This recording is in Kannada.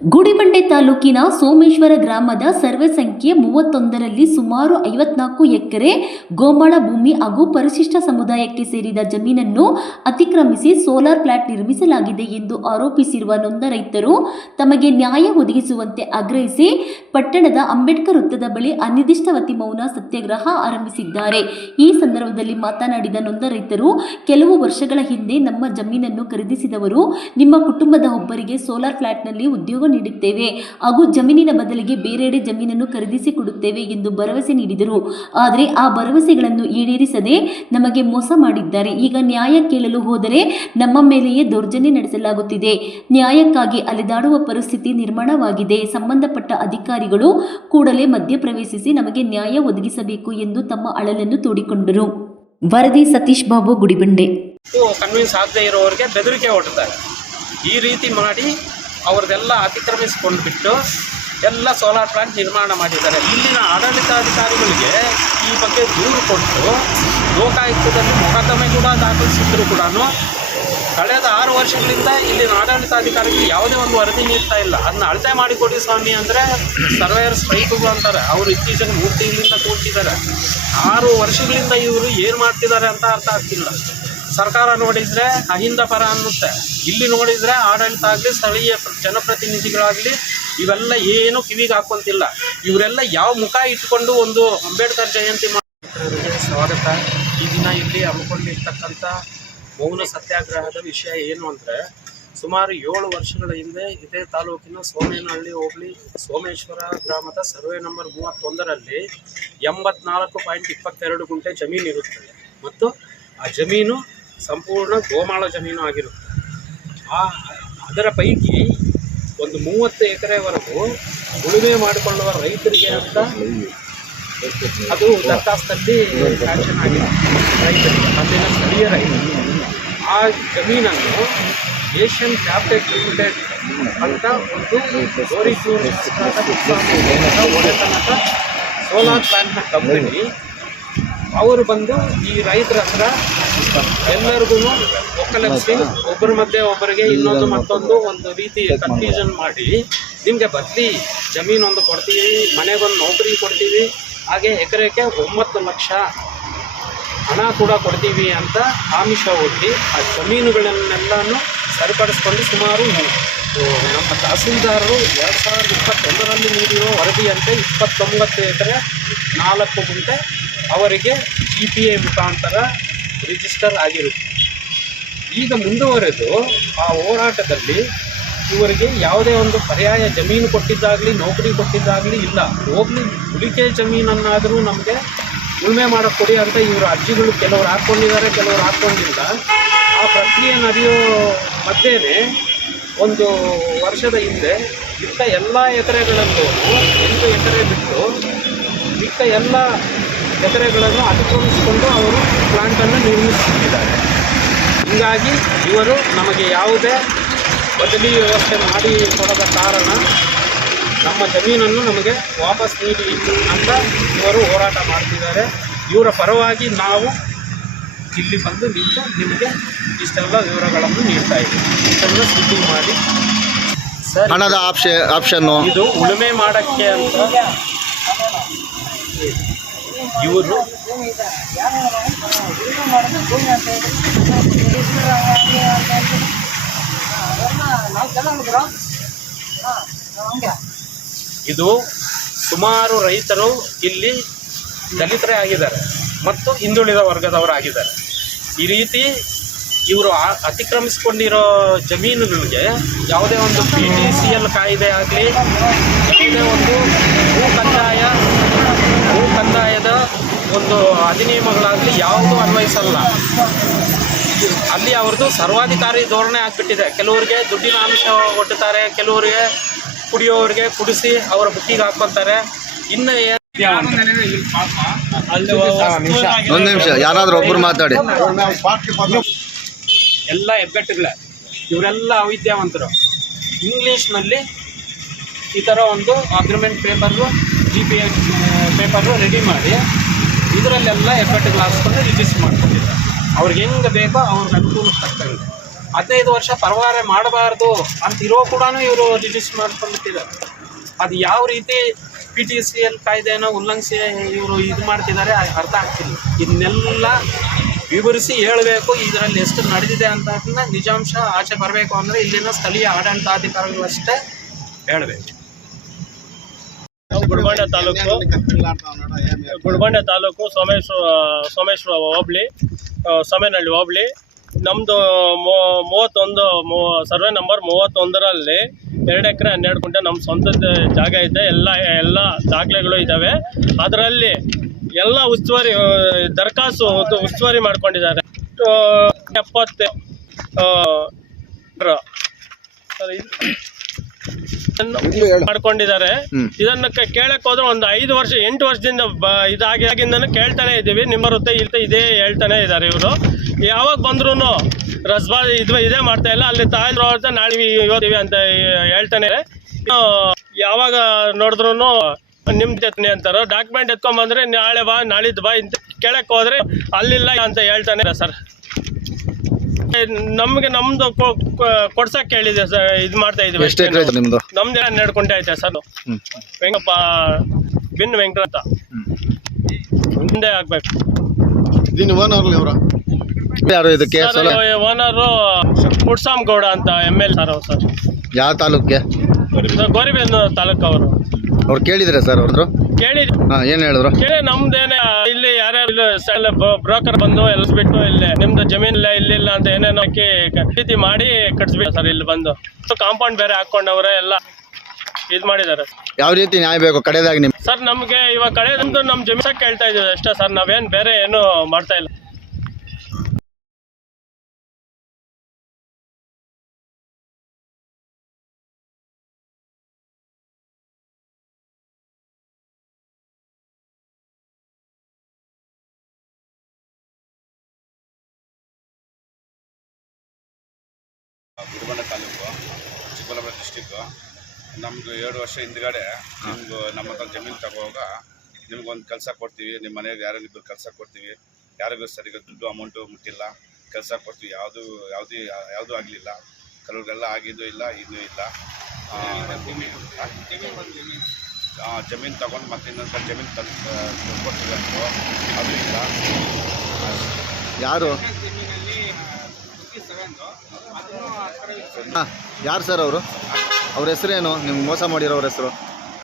ಗುಡಿಬಂಡೆ ತಾಲೂಕಿನ ಸೋಮೇಶ್ವರ ಗ್ರಾಮದ ಸರ್ವೆ ಸಂಖ್ಯೆ 31ರಲ್ಲಿ ಸುಮಾರು 54 ಎಕರೆ ಗೋಮಾಳ ಭೂಮಿ ಹಾಗೂ ಪರಿಶಿಷ್ಟ ಸಮುದಾಯಕ್ಕೆ ಸೇರಿದ ಜಮೀನನ್ನು ಅತಿಕ್ರಮಿಸಿ ಸೋಲಾರ್ ಪ್ಲಾಂಟ್ ನಿರ್ಮಿಸಲಾಗಿದೆ ಎಂದು ಆರೋಪಿಸಿರುವ ನೊಂದ ರೈತರು ತಮಗೆ ನ್ಯಾಯ ಒದಗಿಸುವಂತೆ ಆಗ್ರಹಿಸಿ ಪಟ್ಟಣದ ಅಂಬೇಡ್ಕರ್ ವೃತ್ತದ ಬಳಿ ಅನಿರ್ದಿಷ್ಟಾವಧಿ ಮೌನ ಸತ್ಯಾಗ್ರಹ ಆರಂಭಿಸಿದ್ದಾರೆ. ಈ ಸಂದರ್ಭದಲ್ಲಿ ಮಾತನಾಡಿದ ನೊಂದ ರೈತರು, ಕೆಲವು ವರ್ಷಗಳ ಹಿಂದೆ ನಮ್ಮ ಜಮೀನನ್ನು ಖರೀದಿಸಿದವರು ನಿಮ್ಮ ಕುಟುಂಬದ ಒಬ್ಬರಿಗೆ ಸೋಲಾರ್ ಪ್ಲಾಂಟ್ನಲ್ಲಿ ಉದ್ಯೋಗ ನೀಡುತ್ತೇವೆ ಹಾಗೂ ಜಮೀನಿನ ಬದಲಿಗೆ ಬೇರೆಡೆ ಜಮೀನನ್ನು ಖರೀದಿಸಿ ಕೊಡುತ್ತೇವೆ ಎಂದು ಭರವಸೆ ನೀಡಿದರು. ಆದರೆ ಆ ಭರವಸೆಗಳನ್ನು ಈಡೇರಿಸದೆ ನಮಗೆ ಮೋಸ ಮಾಡಿದ್ದಾರೆ. ಈಗ ನ್ಯಾಯ ಕೇಳಲು ಹೋದರೆ ನಮ್ಮ ಮೇಲೆಯೇ ದೌರ್ಜನ್ಯ ನಡೆಸಲಾಗುತ್ತಿದೆ. ನ್ಯಾಯಕ್ಕಾಗಿ ಅಲೆದಾಡುವ ಪರಿಸ್ಥಿತಿ ನಿರ್ಮಾಣವಾಗಿದೆ. ಸಂಬಂಧಪಟ್ಟ ಅಧಿಕಾರಿಗಳು ಕೂಡಲೇ ಮಧ್ಯಪ್ರವೇಶಿಸಿ ನಮಗೆ ನ್ಯಾಯ ಒದಗಿಸಬೇಕು ಎಂದು ತಮ್ಮ ಅಳಲನ್ನು ತೋಡಿಕೊಂಡರು. ವರದಿ ಸತೀಶ್ ಬಾಬು, ಗುಡಿಬಂಡೆ. ಕನ್ವಿನ್ಸ್ ಆಗದೆ ಇರೋರಿಗೆ ಬೆದರಿಕೆ ಹೊಡ್ತಾರೆ. ಈ ರೀತಿ ಮಾಡಿ ಅವ್ರದ್ದೆಲ್ಲ ಅತಿಕ್ರಮಿಸಿಕೊಂಡು ಬಿಟ್ಟು ಎಲ್ಲ ಸೋಲಾರ್ ಪ್ಲಾಂಟ್ ನಿರ್ಮಾಣ ಮಾಡಿದ್ದಾರೆ. ಇಲ್ಲಿನ ಆಡಳಿತಾಧಿಕಾರಿಗಳಿಗೆ ಈ ಬಗ್ಗೆ ದೂರು ಕೊಟ್ಟು ಲೋಕಾಯುಕ್ತದಲ್ಲಿ ಮೊಕದ್ದಮೆ ಕೂಡ ದಾಖಲಿಸಿದ್ರು ಕೂಡ ಕಳೆದ 6 ವರ್ಷಗಳಿಂದ ಇಲ್ಲಿನ ಆಡಳಿತಾಧಿಕಾರಿಗಳು ಯಾವುದೇ ಒಂದು ವರದಿ ನೀಡ್ತಾ ಇಲ್ಲ. ಅದನ್ನ ಅಳತೆ ಮಾಡಿಕೊಡಿ ಸ್ವಾಮಿ ಅಂದರೆ ಸರ್ವೇಯರ್ ಸ್ಟ್ರೈಕ್ಗಳು ಅಂತಾರೆ. ಅವರು ಇತ್ತೀಚೆಗೆ 3 ತಿಂಗಳಿಂದ ಕೂಡ್ತಿದ್ದಾರೆ. 6 ವರ್ಷಗಳಿಂದ ಇವರು ಏನು ಮಾಡ್ತಿದ್ದಾರೆ ಅಂತ ಅರ್ಥ ಆಗ್ತಿಲ್ಲ. ಸರ್ಕಾರ ನೋಡಿದರೆ ಅಹಿಂದ ಪರ ಅನ್ನುತ್ತೆ, ಇಲ್ಲಿ ನೋಡಿದರೆ ಆಡಳಿತ ಆಗಲಿ ಸ್ಥಳೀಯ ಜನಪ್ರತಿನಿಧಿಗಳಾಗಲಿ ಇವೆಲ್ಲ ಏನು ಕಿವಿಗೆ ಹಾಕೊಂತಿಲ್ಲ. ಇವರೆಲ್ಲ ಯಾವ ಮುಖ ಇಟ್ಕೊಂಡು ಒಂದು ಅಂಬೇಡ್ಕರ್ ಜಯಂತಿ ಮಾಡೋರಿಗೆ ಸ್ವಾಗತ. ಈ ದಿನ ಇಲ್ಲಿ ಹಮ್ಮಿಕೊಂಡಿರ್ತಕ್ಕಂಥ ಮೌನ ಸತ್ಯಾಗ್ರಹದ ವಿಷಯ ಏನು ಅಂದರೆ, ಸುಮಾರು 7 ವರ್ಷಗಳ ಹಿಂದೆ ಇದೇ ತಾಲೂಕಿನ ಸೋಮೇನಹಳ್ಳಿ ಹೋಬಳಿ ಸೋಮೇಶ್ವರ ಗ್ರಾಮದ ಸರ್ವೆ ನಂಬರ್ 31ರಲ್ಲಿ 84.22 ಗುಂಟೆ ಜಮೀನು ಇರುತ್ತದೆ ಮತ್ತು ಆ ಜಮೀನು ಸಂಪೂರ್ಣ ಗೋಮಾಳ ಜಮೀನು ಆಗಿರುತ್ತೆ. ಅದರ ಪೈಕಿ ಒಂದು 30 ಎಕರೆವರೆಗೂ ಉಳುಮೆ ಮಾಡಿಕೊಳ್ಳುವ ರೈತರಿಗೆ ಅಂತ ಅದು ದತ್ತಾಸ್ತಲ್ಲಿ ಸ್ಯಾಂಕ್ಷನ್ ಆಗಿದೆ. ರೈತರಿಗೆ, ಅಲ್ಲಿನ ಸ್ಥಳೀಯ ರೈತರು ಆ ಜಮೀನನ್ನು ಏಷ್ಯನ್ ಕ್ಯಾಪಿಟಲ್ ಲಿಮಿಟೆಡ್ ಅಂತ ಒಂದು ಒಡೆತನದ ಸೋಲಾರ್ ಪ್ಲಾಂಟ್ನ ಕಂಪನಿ ಅವರು ಬಂದು ಈ ರೈತರ ಹತ್ರ ಎಲ್ಲರಿಗೂ ಒಕ್ಕಲೆಬ್ಬಿಸಿ ಒಬ್ಬರ ಮಧ್ಯೆ ಒಬ್ಬರಿಗೆ ಇನ್ನೊಂದು ಮತ್ತೊಂದು ಒಂದು ರೀತಿ ಕನ್ಫ್ಯೂಷನ್ ಮಾಡಿ, ನಿಮಗೆ ಬದಲಿ ಜಮೀನೊಂದು ಕೊಡ್ತೀವಿ, ಮನೆಗೊಂದು ನೌಕರಿ ಕೊಡ್ತೀವಿ, ಹಾಗೆ ಎಕರೆಗೆ 9 ಲಕ್ಷ ಹಣ ಕೂಡ ಕೊಡ್ತೀವಿ ಅಂತ ಆಮಿಷ ಒಡ್ಡಿ ಆ ಜಮೀನುಗಳನ್ನೆಲ್ಲನೂ ಸರಿಪಡಿಸ್ಕೊಂಡು ಸುಮಾರು ನಮ್ಮ ತಹಸೀಲ್ದಾರರು 2021ರಲ್ಲಿ ನೀಡಿರೋ ವರದಿಯಂತೆ 29 ಎಕರೆ 4 ಗುಂಟೆ ಅವರಿಗೆ GPA ಮುಖಾಂತರ ರಿಜಿಸ್ಟರ್ ಆಗಿರುತ್ತೆ. ಈಗ ಮುಂದುವರೆದು ಆ ಹೋರಾಟದಲ್ಲಿ ಇವರಿಗೆ ಯಾವುದೇ ಒಂದು ಪರ್ಯಾಯ ಜಮೀನು ಕೊಟ್ಟಿದ್ದಾಗಲಿ ನೌಕರಿ ಕೊಟ್ಟಿದ್ದಾಗಲಿ ಇಲ್ಲ. ಹೋಗ್ಲಿ ಉಳಿಕೆ ಜಮೀನನ್ನಾದರೂ ನಮಗೆ ಉಳುಮೆ ಮಾಡೋಕ್ಕೆ ಕೊಡಿ ಅಂತ ಇವರು ಅರ್ಜಿಗಳು ಕೆಲವರು ಹಾಕ್ಕೊಂಡಿದ್ದಾರೆ, ಕೆಲವರು ಹಾಕ್ಕೊಂಡಿಲ್ಲ. ಆ ಪ್ರಕ್ರಿಯೆ ನಡೆಯೋ ಮಧ್ಯೆನೇ 1 ವರ್ಷದ ಹಿಂದೆ ಮಿಕ್ಕ ಎಲ್ಲ ಎಕರೆಗಳಲ್ಲೂ 8 ಎಕರೆ ಬಿಟ್ಟು ಮಿಕ್ಕ ಎಲ್ಲ ಎಕರೆಗಳನ್ನು ಅತಿಕ್ರಮಿಸಿಕೊಂಡು ಅವರು ಪ್ಲಾಂಟನ್ನು ನಿರ್ಮಿಸುತ್ತಿದ್ದಾರೆ. ಹೀಗಾಗಿ ಇವರು ನಮಗೆ ಯಾವುದೇ ಬದಲಿ ವ್ಯವಸ್ಥೆ ಮಾಡಿ ಕೊಡದ ಕಾರಣ ನಮ್ಮ ಜಮೀನನ್ನು ನಮಗೆ ವಾಪಸ್ ನೀಡಿ ಅಂತ ಇವರು ಹೋರಾಟ ಮಾಡ್ತಿದ್ದಾರೆ. ಇವರ ಪರವಾಗಿ ನಾವು ಇಲ್ಲಿ ಬಂದು ನಿಂತು ನಿಮಗೆ ಇಷ್ಟೆಲ್ಲ ವಿವರಗಳನ್ನು ನೀಡ್ತಾ ಇದ್ದೀವಿ. ಇಷ್ಟೆಲ್ಲ ಸುದ್ದಿ ಮಾಡಿ ಸರ್, ಹಣದ ಆಪ್ಷನ್ನು ಇದು ಉಳುಮೆ ಮಾಡೋಕ್ಕೆ ಅಂತ ಇವರು ಇದು ಸುಮಾರು ರೈತರು ಇಲ್ಲಿ ದಲಿತರೇ ಆಗಿದ್ದಾರೆ ಮತ್ತು ಹಿಂದುಳಿದ ವರ್ಗದವರಾಗಿದ್ದಾರೆ. ಈ ರೀತಿ ಇವರು ಅತಿಕ್ರಮಿಸಿಕೊಂಡಿರೋ ಜಮೀನುಗಳಿಗೆ ಯಾವುದೇ ಒಂದು PTCL ಕಾಯ್ದೆ ಆಗಲಿ, ಯಾವುದೇ ಒಂದು ಭೂ ಕಂದಾಯದ ಒಂದು ಅಧಿನಿಯಮಗಳಾಗಲಿ ಯಾವುದೂ ಅನ್ವಯಿಸಲ್ಲ. ಅಲ್ಲಿ ಅವ್ರದ್ದು ಸರ್ವಾಧಿಕಾರಿ ಧೋರಣೆ ಆಗಿಬಿಟ್ಟಿದೆ. ಕೆಲವರಿಗೆ ದುಡ್ಡಿನ ಅಂಶ ಒಡ್ಡುತ್ತಾರೆ, ಕೆಲವರಿಗೆ ಕುಡಿಯೋರಿಗೆ ಕುಡಿಸಿ ಅವರ ಬುಟ್ಟಿಗೆ ಹಾಕ್ಕೊತಾರೆ. ಇನ್ನು ಒಂದು ನಿಮಿಷ ಯಾರಾದರೂ ಒಬ್ಬರು ಮಾತಾಡಿ. ಎಲ್ಲ ಹೆಬ್ಬೆಟ್ಟುಗಳೇ, ಇವರೆಲ್ಲ ಅವಿದ್ಯಾವಂತರು. ಇಂಗ್ಲೀಷ್ನಲ್ಲಿ ಈ ಥರ ಒಂದು agreement paper GPA paper ready ಮಾಡಿ ಇದರಲ್ಲೆಲ್ಲ ಹೆಬ್ಬೆಟ್ಟುಗಳು ಹಾಕ್ಸ್ಕೊಂಡು ರಿಜಿಸ್ಟರ್ ಮಾಡ್ಕೊಂಡಿದ್ದಾರೆ. ಅವ್ರಿಗೆ ಹೆಂಗೆ ಬೇಕೋ ಅವ್ರಿಗೆ ಅನುಕೂಲಕ್ಕೆ ತಕ್ಕಂಗೆ. 15 ವರ್ಷ ಪರವಾರ ಮಾಡಬಾರ್ದು ಅಂತಿರೋ ಕೂಡ ಇವರು ರಿಜಿಸ್ಟರ್ ಮಾಡ್ಕೊಂಡ್ಬಿಟ್ಟಿದ್ದಾರೆ. ಅದು ಯಾವ ರೀತಿ PTCL ಕಾಯ್ದೆನ ಉಲ್ಲಂಘಿಸಿ ಇವರು ಇದು ಮಾಡ್ತಿದ್ದಾರೆ ಅರ್ಥ ಆಗ್ತಿಲ್ಲ. ಇದನ್ನೆಲ್ಲ ವಿವರಿಸಿ ಹೇಳಬೇಕು, ಇದರಲ್ಲಿ ಎಷ್ಟು ನಡೆದಿದೆ ಅಂತ ನಿಜಾಂಶ ಆಚೆ ಬರಬೇಕು ಅಂದರೆ ಇಲ್ಲಿನ ಸ್ಥಳೀಯ ಆಡಳಿತಾಧಿಕಾರಿಗಳು ಅಷ್ಟೇ ಹೇಳಬೇಕು. ಗುಡಿಬಂಡೆ ತಾಲೂಕು ಸೋಮೇಶ್ವರ ಹೋಬಳಿ, ಸೋಮೇನಹಳ್ಳಿ ಹೋಬಳಿ. ನಮ್ಮದು 31 ಸರ್ವೆ ನಂಬರ್ 31ರಲ್ಲಿ 2 ಎಕರೆ 12 ಗುಂಟೆ ನಮ್ಮ ಸ್ವಂತದ ಜಾಗ ಇದೆ. ಎಲ್ಲ ದಾಖಲೆಗಳು ಇದ್ದಾವೆ. ಅದರಲ್ಲಿ ಎಲ್ಲ ಉಸ್ತುವಾರಿ ದರಖಾಸ್ತು ಉಸ್ತುವಾರಿ ಮಾಡ್ಕೊಂಡಿದ್ದಾರೆ. 70 ಮಾಡ್ಕೊಂಡಿದ್ದಾರೆ. ಇದನ್ನ ಕೇಳಕ್ ಹೋದ್ರೆ ಒಂದು 8 ವರ್ಷದಿಂದ ಇದಾಗಿಂದನೂ ಕೇಳ್ತಾನೆ ಇದ್ದೀವಿ. ನಿಮ್ಮ ವೃತ್ತ ಇದೇ ಹೇಳ್ತಾನೆ ಇದ್ದಾರೆ ಇವರು. ಯಾವಾಗ ಬಂದ್ರು ರಸ್ಬಾ ಇದೇ ಮಾಡ್ತಾ ಇಲ್ಲ. ಅಲ್ಲಿ ತಾಯಿದ್ರು ನಾಳೆ ಇವತ್ತೀವಿ ಅಂತ ಹೇಳ್ತಾನೆ. ಯಾವಾಗ ನೋಡಿದ್ರು ನಿಮ್ದು ಎತ್ತನೆ ಅಂತಾರೋ, ಡಾಕ್ಯುಮೆಂಟ್ ಎತ್ಕೊಂಡ್ಬಂದ್ರೆ ನಾಳೆ ಬಾ ನಾಳಿದ್ದು ಬಾ ಇಂತ ಕೇಳಕ್ ಹೋದ್ರೆ ಅಲ್ಲಿಲ್ಲ ಅಂತ ಹೇಳ್ತಾನೆ ಸರ್. ನಮ್ದು ಕೊಡ್ಸಕ್ ಹೇಳಿದೆ ಸರ್. ಇದು ಮಾಡ್ತಾ ಇದೀವಿ. ನಮ್ದು 12 ಗುಂಟೆ ಐತೆ ಸರ್. ಬಿನ್ ವೆಂಕಟ ಮುಂದೆ ಆಗ್ಬೇಕು. ಓನರು ಪುಟ್ಸಾಮ್ ಗೌಡ ಅಂತ ML ಸರ್. ಅವ್ರು ಸರ್ ಯಾವ ತಾಲೂಕ್ಗೆ? ಗೋರಿಬೆನ್ನೂರು ತಾಲೂಕು. ಅವ್ರು ಕೇಳಿದ್ರೆ ಸರ್ ಅವ್ರದ್ದು ಕೇಳಿದ್ರು. ಏನ್ ಹೇಳಿದ್ರು? ನಮ್ದೇನೆ ಇಲ್ಲಿ ಯಾರ್ಯಾರು ಬ್ರೋಕರ್ ಬಂದು ಎಲ್ಲ ಬಿಟ್ಟು ಇಲ್ಲಿ ನಿಮ್ದು ಜಮೀನ್ ಇಲ್ಲಿಲ್ಲ ಅಂತ ಏನೇನೋ ಹಾಕಿ ರೀತಿ ಮಾಡಿ ಕಟ್ಸ್ಬೇಕು ಸರ್. ಇಲ್ಲಿ ಬಂದು ಕಾಂಪೌಂಡ್ ಬೇರೆ ಹಾಕೊಂಡವ್ರೆ ಎಲ್ಲ ಇದ್ ಮಾಡಿದ್ದಾರೆ. ಯಾವ ರೀತಿ ನ್ಯಾಯ ಬೇಕು ಕಡೆದಾಗ ನಿಮ್ ಸರ್? ನಮ್ಗೆ ಇವಾಗ ಕಡೆ ನಮ್ ಜಮೀನ್ ಕೇಳ್ತಾ ಇದೀವಿ ಅಷ್ಟೇ ಸರ್. ನಾವೇನ್ ಬೇರೆ ಏನು ಮಾಡ್ತಾ ಇಲ್ಲ. ಗುಡಿಬಂಡೆ ತಾಲೂಕು, ಚಿಕ್ಕಬಳ್ಳಾಪುರ ಡಿಸ್ಟಿಕ್ಕು. ನಮ್ಗೆ 7 ವರ್ಷ ಹಿಂದ್ಗಡೆ ನಿಮ್ಗೆ ನಮ್ಮ ಹತ್ರ ಜಮೀನು ತಗೋವಾಗ ನಿಮ್ಗೊಂದು ಕೆಲಸ ಕೊಡ್ತೀವಿ, ನಿಮ್ಮ ಮನೆಗೆ ಯಾರಿಗಿಬ್ಬರು ಕೆಲಸ ಕೊಡ್ತೀವಿ, ಯಾರಿಗೂ ಸರಿಗ ದುಡ್ಡು ಅಮೌಂಟು ಮುಟ್ಟಿಲ್ಲ, ಕೆಲಸ ಕೊಡ್ತೀವಿ. ಯಾವುದೂ ಆಗಲಿಲ್ಲ. ಕೆಲವ್ರಿಗೆಲ್ಲ ಆಗಿದ್ದು ಇಲ್ಲ, ಇನ್ನೂ ಇಲ್ಲ. ಜಮೀನು ತಗೊಂಡು ಮತ್ತೆ ಇನ್ನೊಂದು ಜಮೀನು ಕೊಡ್ತೀವಿ ಅಂತ ಅದು ಇಲ್ಲ. ಯಾರು ಯಾರು ಸರ್ ಅವರು? ಅವ್ರ ಹೆಸರೇನು? ನಿಮ್ಗೆ ಮೋಸ ಮಾಡಿರೋವ್ರ ಹೆಸರು?